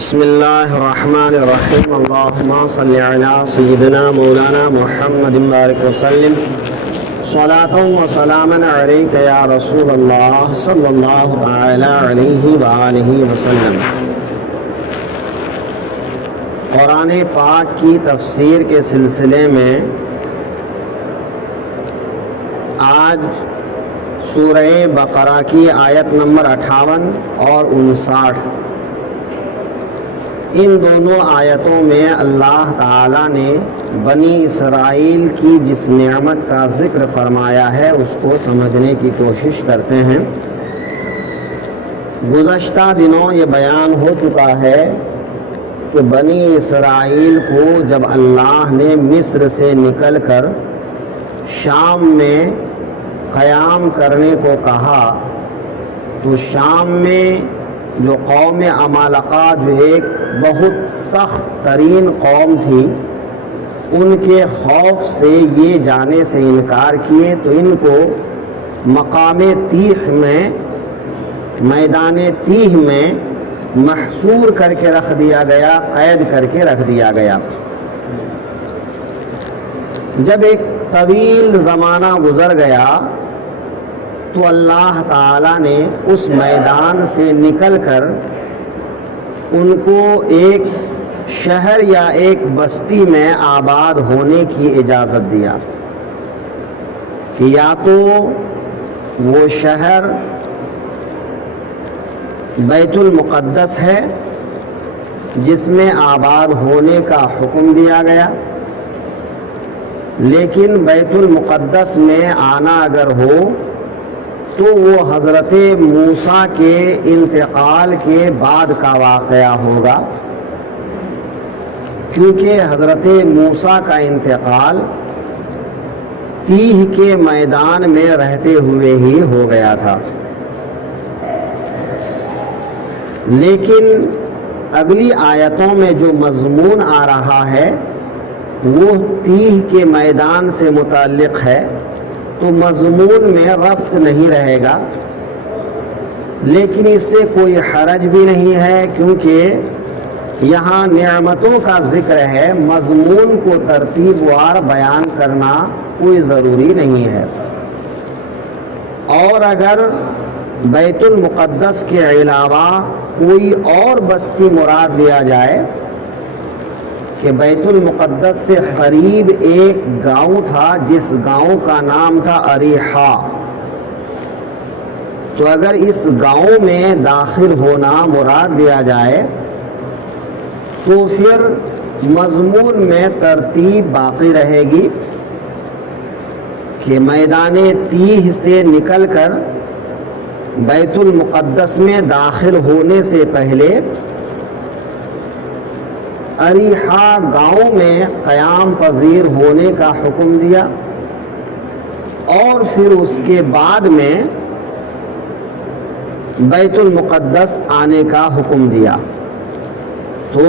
بسم اللہ الرحمن الرحیم اللہم صلی علی سیدنا مولانا محمد بارک وسلم صلاۃ و سلاما علیک یا رسول اللہ صلی اللہ تعالی علیہ وآلہ وسلم۔ قرآن پاک کی تفسیر کے سلسلے میں آج سورہ بقرہ کی آیت نمبر 58 اور 59، ان دونوں آیتوں میں اللہ تعالیٰ نے بنی اسرائیل کی جس نعمت کا ذکر فرمایا ہے اس کو سمجھنے کی کوشش کرتے ہیں۔ گزشتہ دنوں یہ بیان ہو چکا ہے کہ بنی اسرائیل کو جب اللہ نے مصر سے نکل کر شام میں قیام کرنے کو کہا تو شام میں جو قوم عمالقہ جو ایک بہت سخت ترین قوم تھی، ان کے خوف سے یہ جانے سے انکار کیے تو ان کو مقام تیہ میں، میدان تیہ میں محصور کر کے رکھ دیا گیا، قید کر کے رکھ دیا گیا۔ جب ایک طویل زمانہ گزر گیا تو اللہ تعالیٰ نے اس میدان سے نکل کر ان کو ایک شہر یا ایک بستی میں آباد ہونے کی اجازت دیا کہ یا تو وہ شہر بیت المقدس ہے جس میں آباد ہونے کا حکم دیا گیا، لیکن بیت المقدس میں آنا اگر ہو تو وہ حضرت موسیٰ کے انتقال کے بعد کا واقعہ ہوگا، کیونکہ حضرت موسیٰ کا انتقال تیہ کے میدان میں رہتے ہوئے ہی ہو گیا تھا۔ لیکن اگلی آیتوں میں جو مضمون آ رہا ہے وہ تیہ کے میدان سے متعلق ہے، تو مضمون میں ربط نہیں رہے گا، لیکن اس سے کوئی حرج بھی نہیں ہے کیونکہ یہاں نعمتوں کا ذکر ہے، مضمون کو ترتیب وار بیان کرنا کوئی ضروری نہیں ہے۔ اور اگر بیت المقدس کے علاوہ کوئی اور بستی مراد لیا جائے کہ بیت المقدس سے قریب ایک گاؤں تھا جس گاؤں کا نام تھا اریحا، تو اگر اس گاؤں میں داخل ہونا مراد لیا جائے تو پھر مضمون میں ترتیب باقی رہے گی کہ میدان تیہ سے نکل کر بیت المقدس میں داخل ہونے سے پہلے اریحا گاؤں میں قیام پذیر ہونے کا حکم دیا، اور پھر اس کے بعد میں بیت المقدس آنے کا حکم دیا۔ تو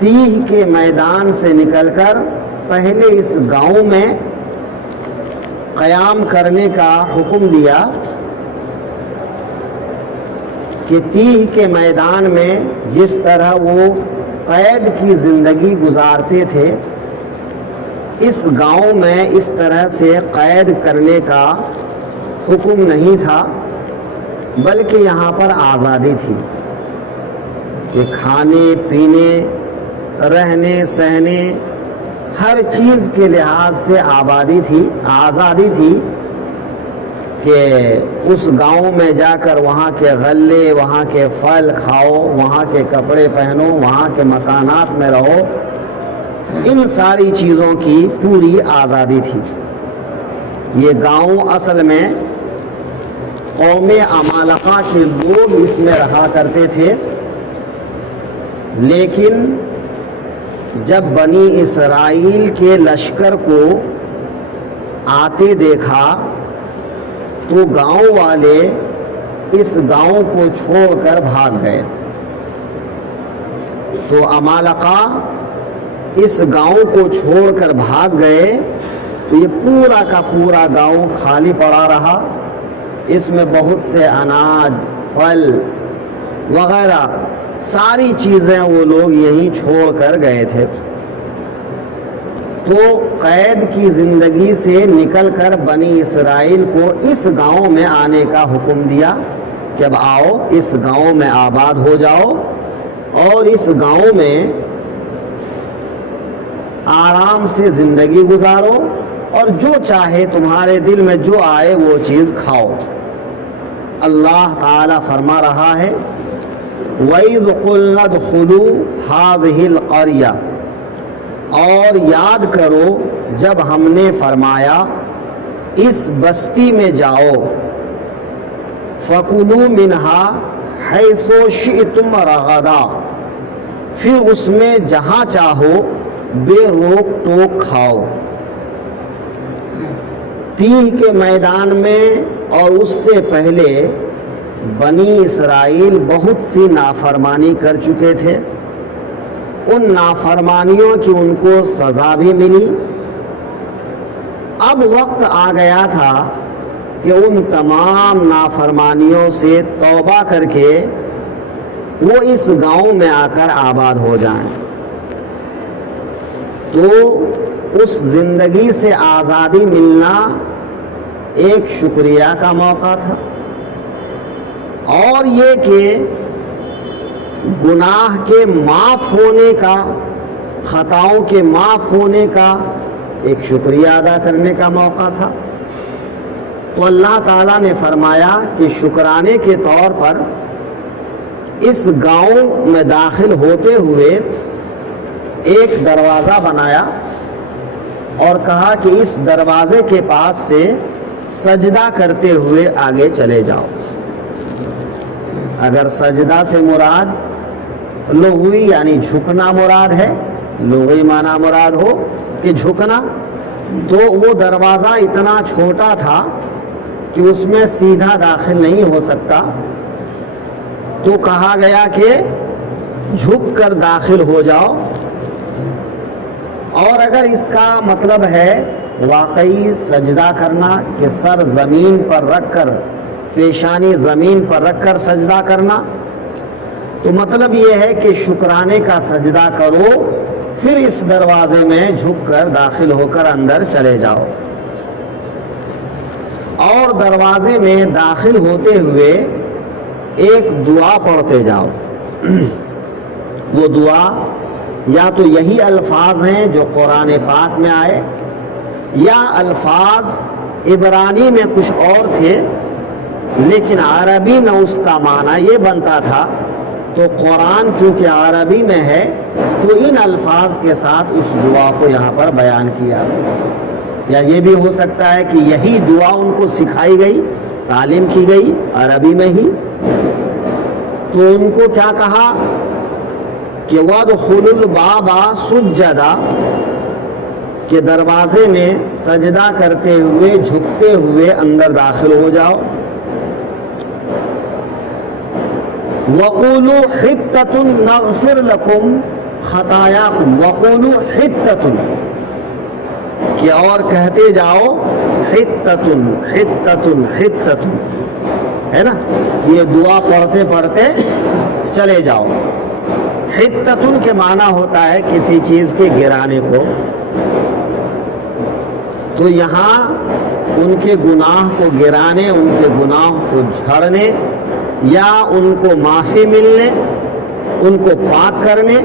تیہ کے میدان سے نکل کر پہلے اس گاؤں میں قیام کرنے کا حکم دیا کہ تیہ کے میدان میں جس طرح وہ قید کی زندگی گزارتے تھے، اس گاؤں میں اس طرح سے قید کرنے کا حکم نہیں تھا، بلکہ یہاں پر آزادی تھی کہ کھانے پینے، رہنے سہنے، ہر چیز کے لحاظ سے آزادی تھی کہ اس گاؤں میں جا کر وہاں کے غلے، وہاں کے پھل کھاؤ، وہاں کے کپڑے پہنو، وہاں کے مکانات میں رہو، ان ساری چیزوں کی پوری آزادی تھی۔ یہ گاؤں اصل میں قوم عمالقہ کے لوگ اس میں رہا کرتے تھے، لیکن جب بنی اسرائیل کے لشکر کو آتے دیکھا تو گاؤں والے اس گاؤں کو چھوڑ کر بھاگ گئے، تو عمالقہ اس گاؤں کو چھوڑ کر بھاگ گئے تو یہ پورا کا پورا گاؤں خالی پڑا رہا۔ اس میں بہت سے اناج، پھل وغیرہ ساری چیزیں وہ لوگ یہیں چھوڑ کر گئے تھے۔ تو قید کی زندگی سے نکل کر بنی اسرائیل کو اس گاؤں میں آنے کا حکم دیا کہ اب آؤ، اس گاؤں میں آباد ہو جاؤ اور اس گاؤں میں آرام سے زندگی گزارو اور جو چاہے تمہارے دل میں جو آئے وہ چیز کھاؤ۔ اللہ تعالیٰ فرما رہا ہے وَإِذْ قُلْنَا ادْخُلُوا هَٰذِهِ الْقَرْيَةَ، اور یاد کرو جب ہم نے فرمایا اس بستی میں جاؤ، فَكُلُوا مِنْهَا حَيْثُ شِئْتُمْ رَغَدًا، پھر اس میں جہاں چاہو بے روک ٹوک کھاؤ۔ تیہ کے میدان میں اور اس سے پہلے بنی اسرائیل بہت سی نافرمانی کر چکے تھے، ان نافرمانیوں کی ان کو سزا بھی ملی۔ اب وقت آ گیا تھا کہ ان تمام نافرمانیوں سے توبہ کر کے وہ اس گاؤں میں آ کر آباد ہو جائیں۔ تو اس زندگی سے آزادی ملنا ایک شکریہ کا موقع تھا، اور یہ کہ گناہ کے معاف ہونے کا، خطاؤں کے معاف ہونے کا ایک شکریہ ادا کرنے کا موقع تھا۔ تو اللہ تعالیٰ نے فرمایا کہ شکرانے کے طور پر اس گاؤں میں داخل ہوتے ہوئے ایک دروازہ بنایا اور کہا کہ اس دروازے کے پاس سے سجدہ کرتے ہوئے آگے چلے جاؤ۔ اگر سجدہ سے مراد لغوی یعنی جھکنا مراد ہے، لغوی معنی مراد ہو کہ جھکنا، تو وہ دروازہ اتنا چھوٹا تھا کہ اس میں سیدھا داخل نہیں ہو سکتا، تو کہا گیا کہ جھک کر داخل ہو جاؤ۔ اور اگر اس کا مطلب ہے واقعی سجدہ کرنا کہ سر زمین پر رکھ کر، پیشانی زمین پر رکھ کر سجدہ کرنا، تو مطلب یہ ہے کہ شکرانے کا سجدہ کرو، پھر اس دروازے میں جھک کر داخل ہو کر اندر چلے جاؤ۔ اور دروازے میں داخل ہوتے ہوئے ایک دعا پڑھتے جاؤ۔ وہ دعا یا تو یہی الفاظ ہیں جو قرآن پاک میں آئے، یا الفاظ عبرانی میں کچھ اور تھے لیکن عربی میں اس کا معنی یہ بنتا تھا، تو قرآن چونکہ عربی میں ہے تو ان الفاظ کے ساتھ اس دعا کو یہاں پر بیان کیا۔ یا یہ بھی ہو سکتا ہے کہ یہی دعا ان کو سکھائی گئی، تعلیم کی گئی عربی میں ہی۔ تو ان کو کیا کہا کہ وَادْخُلُوا الْبَابَ سُجَّدًا، کہ دروازے میں سجدہ کرتے ہوئے، جھکتے ہوئے اندر داخل ہو جاؤ۔ وَقُولُوا حِطَّةٌ نَغْفِرْ لَكُمْ خَطَايَاكُمْ، وَقُولُوا حِطَّةٌ، کہ اور کہتے جاؤ حِطَّةٌ حِطَّةٌ حِطَّةٌ، ہے نا، یہ دعا پڑھتے پڑھتے چلے جاؤ۔ حِطَّةٌ کے معنی ہوتا ہے کسی چیز کے گرانے کو۔ تو یہاں ان کے گناہ کو گرانے، ان کے گناہ کو جھڑنے، یا ان کو معافی ملنے، ان کو پاک کرنے،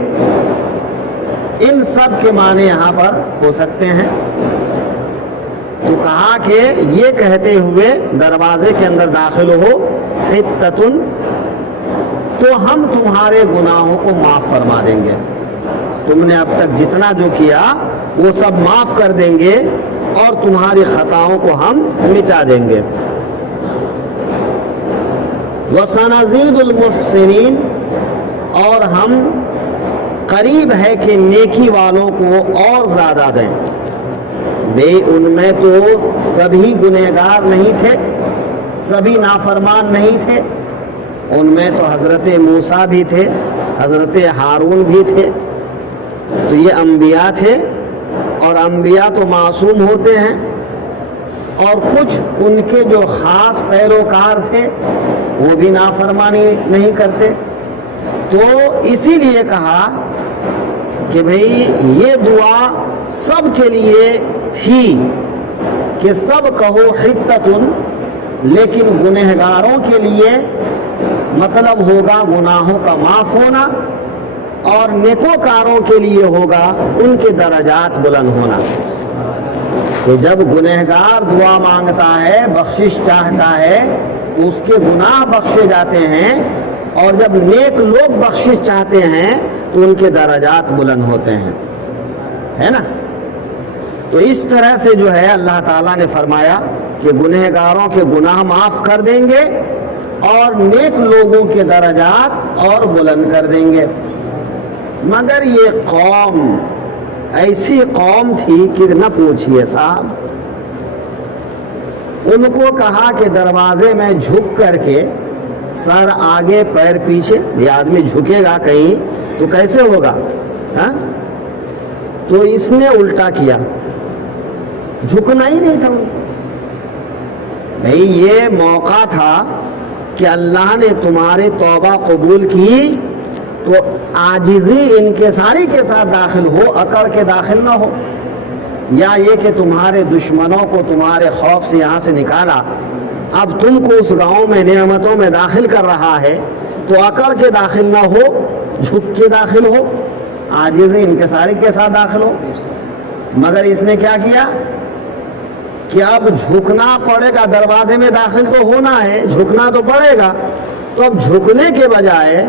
ان سب کے معنی یہاں پر ہو سکتے ہیں۔ تو کہا کہ یہ کہتے ہوئے دروازے کے اندر داخل ہو حِطَّةٌ، تو ہم تمہارے گناہوں کو معاف فرما دیں گے، تم نے اب تک جتنا جو کیا وہ سب معاف کر دیں گے اور تمہاری خطاؤں کو ہم مٹا دیں گے۔ وَسَنَزِيدُ الْمُحْسِنِينَ، اور ہم قریب ہے کہ نیکی والوں کو اور زیادہ دیں۔ بے ان میں تو سبھی گنہگار نہیں تھے، سبھی نافرمان نہیں تھے، ان میں تو حضرت موسیٰ بھی تھے، حضرت ہارون بھی تھے، تو یہ انبیاء تھے، اور انبیاء تو معصوم ہوتے ہیں، اور کچھ ان کے جو خاص پیروکار تھے وہ بھی نافرمانی نہیں کرتے۔ تو اسی لیے کہا کہ بھئی یہ دعا سب کے لیے تھی کہ سب کہو حتتن، لیکن گنہگاروں کے لیے مطلب ہوگا گناہوں کا معاف ہونا، اور نیکوکاروں کے لیے ہوگا ان کے درجات بلند ہونا۔ تو جب گنہگار دعا مانگتا ہے، بخشش چاہتا ہے، اس کے گناہ بخشے جاتے ہیں، اور جب نیک لوگ بخشش چاہتے ہیں تو ان کے درجات بلند ہوتے ہیں، ہے نا؟ تو اس طرح سے جو ہے اللہ تعالیٰ نے فرمایا کہ گنہگاروں کے گناہ معاف کر دیں گے اور نیک لوگوں کے درجات اور بلند کر دیں گے۔ مگر یہ قوم ایسی قوم تھی کہ نہ پوچھئے صاحب، ان کو کہا کہ دروازے میں جھک کر کے سر آگے پیر پیچھے، یہ آدمی جھکے گا کہیں تو کیسے ہوگا؟ ہاں؟ تو اس نے الٹا کیا، جھکنا ہی نہیں تھا۔ بھئی یہ موقع تھا کہ اللہ نے تمہاری توبہ قبول کی تو عاجزی انکساری کے ساتھ داخل ہو، اکڑ کے داخل نہ ہو، یا یہ کہ تمہارے دشمنوں کو تمہارے خوف سے یہاں سے نکالا، اب تم کو اس گاؤں میں نعمتوں میں داخل کر رہا ہے تو اکڑ کے داخل نہ ہو، جھک کے داخل ہو، عاجزی انکساری کے ساتھ داخل ہو۔ مگر اس نے کیا کیا کہ اب جھکنا پڑے گا، دروازے میں داخل تو ہونا ہے، جھکنا تو پڑے گا، تو اب جھکنے کے بجائے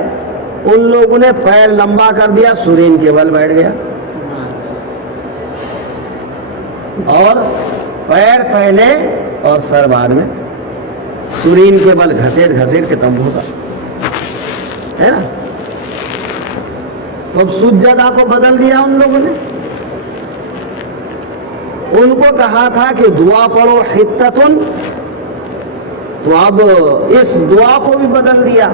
ان لوگوں نے پیر لمبا کر دیا، سرین کے بل بیٹھ گیا، اور پیر پہلے اور سر بعد میں، سرین کے بل گھسیٹ گھسیٹ کے تب گھسا، ہے نا؟ تو اب سجدہ کو بدل دیا ان لوگوں نے۔ ان کو کہا تھا کہ دعا پڑھو حتتن، تو اب اس دعا کو بھی بدل دیا،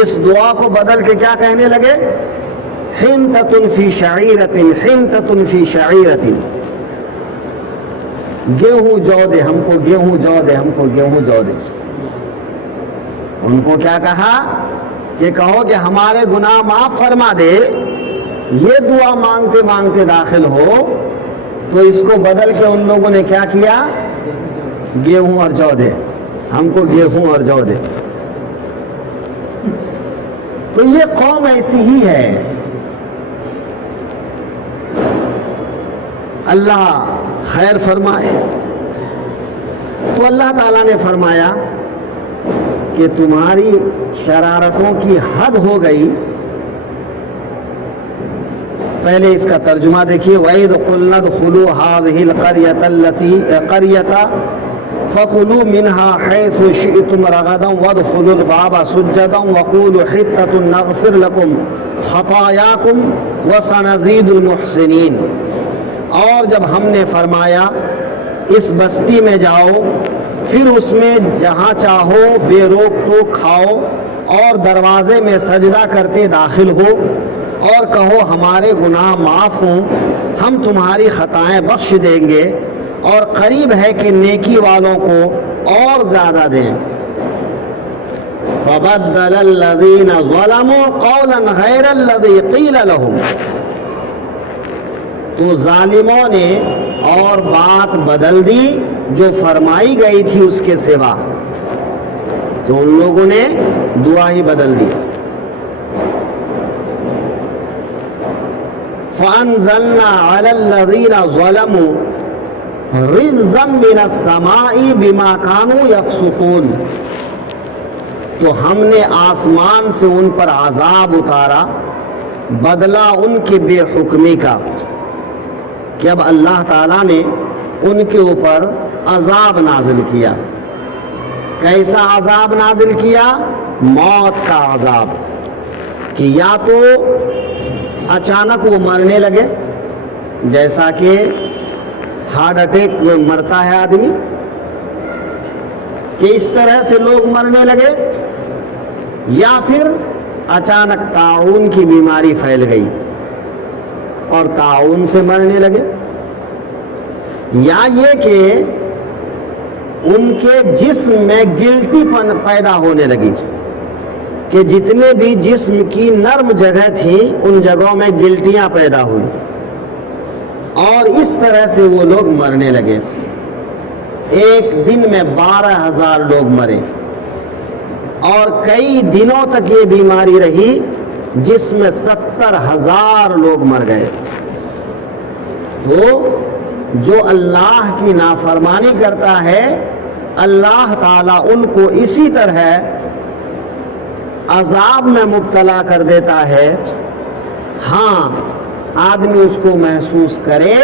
اس دعا کو بدل کے کیا کہنے لگے؟ حنتتن فی شعیرت، حنتتن فی شعیرت، گیہوں جو دے ہم کو، گیہوں جو دے ہم کو، گیہوں جو دے۔ ان کو کیا کہا کہ کہو کہ ہمارے گناہ معاف فرما دے، یہ دعا مانگتے مانگتے داخل ہو، تو اس کو بدل کے ان لوگوں نے کیا کیا؟ گیہوں اور جو دے ہم کو، گیہوں اور جو دے۔ تو یہ قوم ایسی ہی ہے۔ اللہ خیر فرمائے۔ تو اللہ تعالیٰ نے فرمایا کہ تمہاری شرارتوں کی حد ہو گئی۔ پہلے اس کا ترجمہ دیکھیے، وَإِذْ قُلْنَا ادْخُلُوا هَٰذِهِ الْقَرْيَةَ فَكُلُوا مِنْهَا حَيْثُ شِئْتُمْ رَغَدًا وَادْخُلُوا الْبَابَ سُجَّدًا وَقُولُوا حِطَّةٌ نَغْفِرْ لَكُمْ خَطَايَاكُمْ وَسَنَزِيدُ الْمُحْسِنِينَ۔ اور جب ہم نے فرمایا اس بستی میں جاؤ، پھر اس میں جہاں چاہو بے روک ٹوک کھاؤ، اور دروازے میں سجدہ کرتے داخل ہو، اور کہو ہمارے گناہ معاف ہوں، ہم تمہاری خطائیں بخش دیں گے، اور قریب ہے کہ نیکی والوں کو اور زیادہ دیں۔ فَبَدَّلَ الَّذِينَ ظَلَمُوا قَوْلًا غَيْرَ الَّذِي قِيلَ لَهُمْ۔ تو ظالموں نے اور بات بدل دی جو فرمائی گئی تھی اس کے سوا، تو ان لوگوں نے دعا ہی بدل دی۔ فَأَنزَلْنَا عَلَى الَّذِينَ ظَلَمُوا رِجْزًا مِّنَ السَّمَاءِ بِمَا كَانُوا يَفْسُقُونَ۔ تو ہم نے آسمان سے ان پر عذاب اتارا، بدلہ ان کی بے حکمی کا، کہ اب اللہ تعالیٰ نے ان کے اوپر عذاب نازل کیا۔ کیسا عذاب نازل کیا؟ موت کا عذاب، کہ یا تو اچانک وہ مرنے لگے، جیسا کہ ہارٹ اٹیک میں مرتا ہے آدمی، کہ اس طرح سے لوگ مرنے لگے، یا پھر اچانک طاعون کی بیماری پھیل گئی اور طاعون سے مرنے لگے، یا یہ کہ ان کے جسم میں گلٹی پن پیدا ہونے لگی، کہ جتنے بھی جسم کی نرم جگہ تھی ان جگہوں میں گلٹیاں پیدا ہوئی اور اس طرح سے وہ لوگ مرنے لگے. ایک دن میں 12,000 لوگ مرے اور کئی دنوں تک یہ بیماری رہی جس میں 70,000 لوگ مر گئے. تو جو اللہ کی نافرمانی کرتا ہے اللہ تعالیٰ ان کو اسی طرح عذاب میں مبتلا کر دیتا ہے. ہاں آدمی اس کو محسوس کرے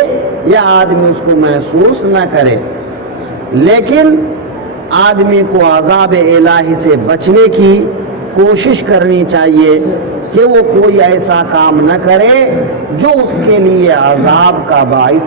یا آدمی اس کو محسوس نہ کرے، لیکن آدمی کو عذاب الہی سے بچنے کی کوشش کرنی چاہیے کہ وہ کوئی ایسا کام نہ کرے جو اس کے لیے عذاب کا باعث